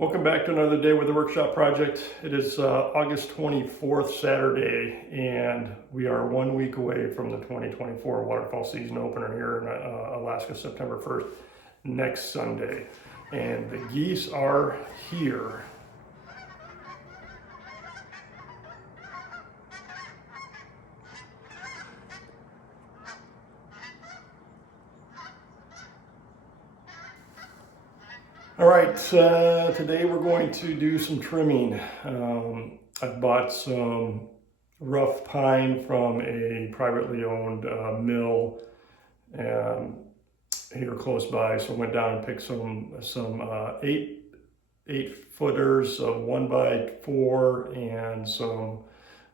Welcome back to another day with the workshop project. It is August 24th, Saturday, and we are 1 week away from the 2024 waterfowl season opener here in Alaska, September 1st, next Sunday. And the geese are here. All right, today we're going to do some trimming. I've bought some rough pine from a privately owned mill here close by. So I went down and picked some 8-footers of 1x4 and some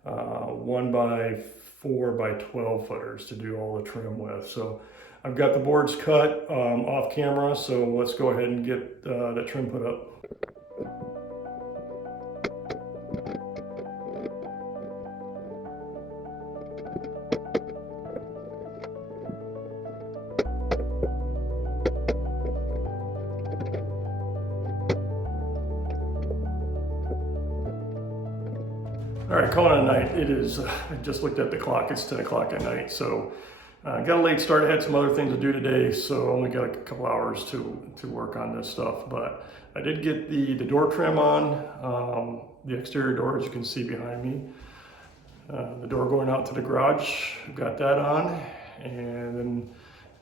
1x4x12 footers to do all the trim with. So I've got the boards cut off camera, so let's go ahead and get the trim put up. All right, calling it a night. It is, I just looked at the clock, it's 10 o'clock at night, so got a late start. I had some other things to do today, so only got a couple hours to work on this stuff. But I did get the door trim on, the exterior door, as you can see behind me. The door going out to the garage, I've got that on, and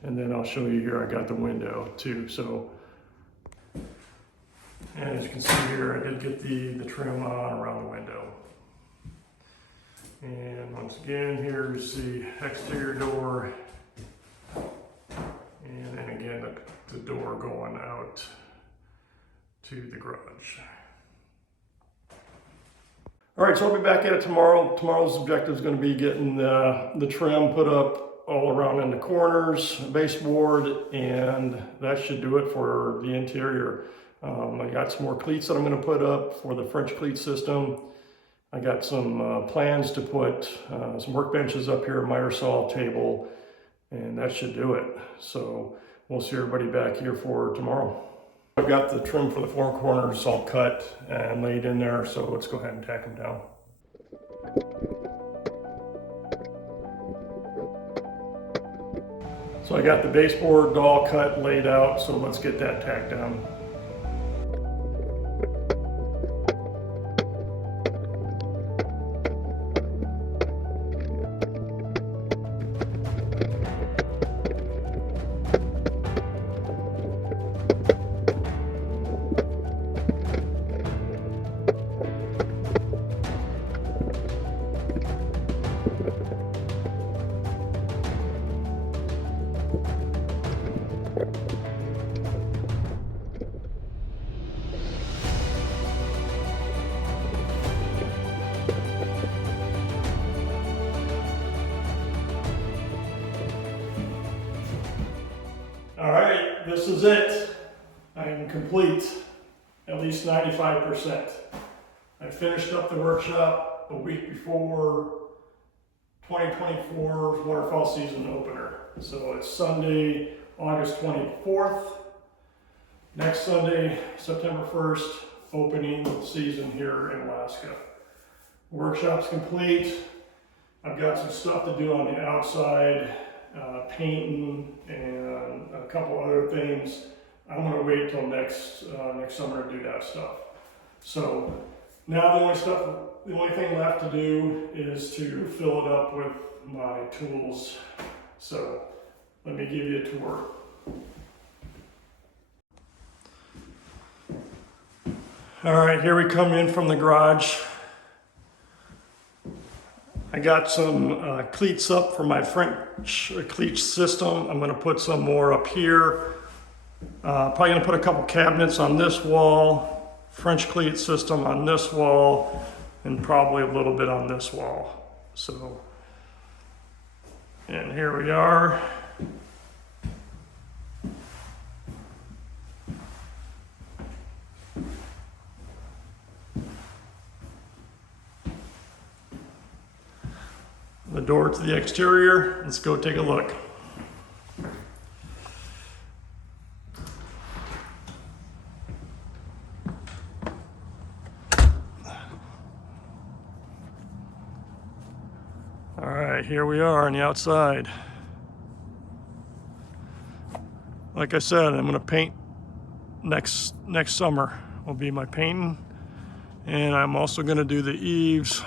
then I'll show you here. I got the window too. So, and as you can see here, I did get the trim on around the window. And once again, here's the exterior door, and then again the door going out to the garage. All right, so I'll be back at it tomorrow. Tomorrow's objective is going to be getting the trim put up all around in the corners, baseboard, and that should do it for the interior. I got some more cleats that I'm going to put up for the French cleat system. I got some plans to put some workbenches up here, a miter saw table, and that should do it. So we'll see everybody back here for tomorrow. I've got the trim for the four corners all cut and laid in there, so let's go ahead and tack them down. So I got the baseboard all cut, laid out, so let's get that tacked down. All right, this is it. I am complete, at least 95%. I finished up the workshop a week before 2024 waterfowl season opener. So it's Sunday, August 24th. Next Sunday, September 1st, opening season here in Alaska. Workshop's complete. I've got some stuff to do on the outside, painting and a couple other things. I'm gonna wait till next summer to do that stuff. So now the only thing left to do is to fill it up with my tools. So let me give you a tour. All right, here we come in from the garage. I got some cleats up for my French cleat system. I'm going to put some more up here. Probably going to put a couple cabinets on this wall, French cleat system on this wall, and probably a little bit on this wall. So, and here we are. The door to the exterior. Let's go take a look. Alright, here we are on the outside. Like I said, I'm going to paint next summer will be my painting. And I'm also going to do the eaves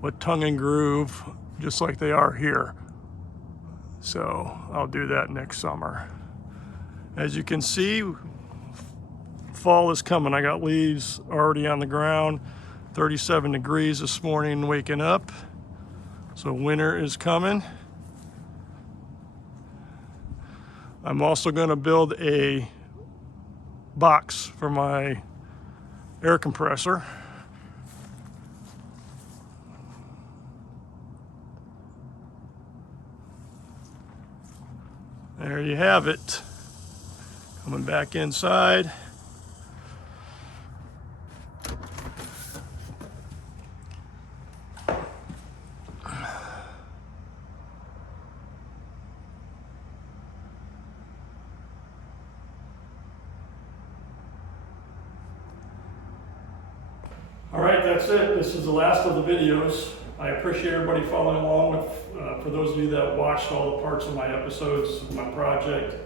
with tongue and groove, just like they are here. So I'll do that next summer. As you can see, fall is coming. I got leaves already on the ground. 37 degrees this morning waking up. So winter is coming. I'm also going to build a box for my air compressor. There you have it. Coming back inside. All right, that's it. This is the last of the videos. I appreciate everybody following along with, for those of you that watched all the parts of my episodes, my project.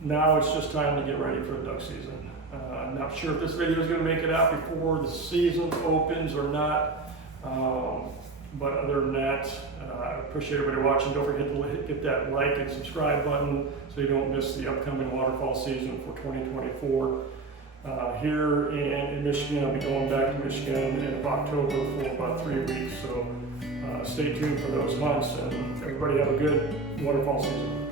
Now it's just time to get ready for the duck season. I'm not sure if this video is going to make it out before the season opens or not. But other than that, I appreciate everybody watching. Don't forget to hit that like and subscribe button so you don't miss the upcoming waterfall season for 2024. Here in Michigan, I'll be going back to Michigan in October for about 3 weeks. So stay tuned for those months, and everybody have a good waterfall season.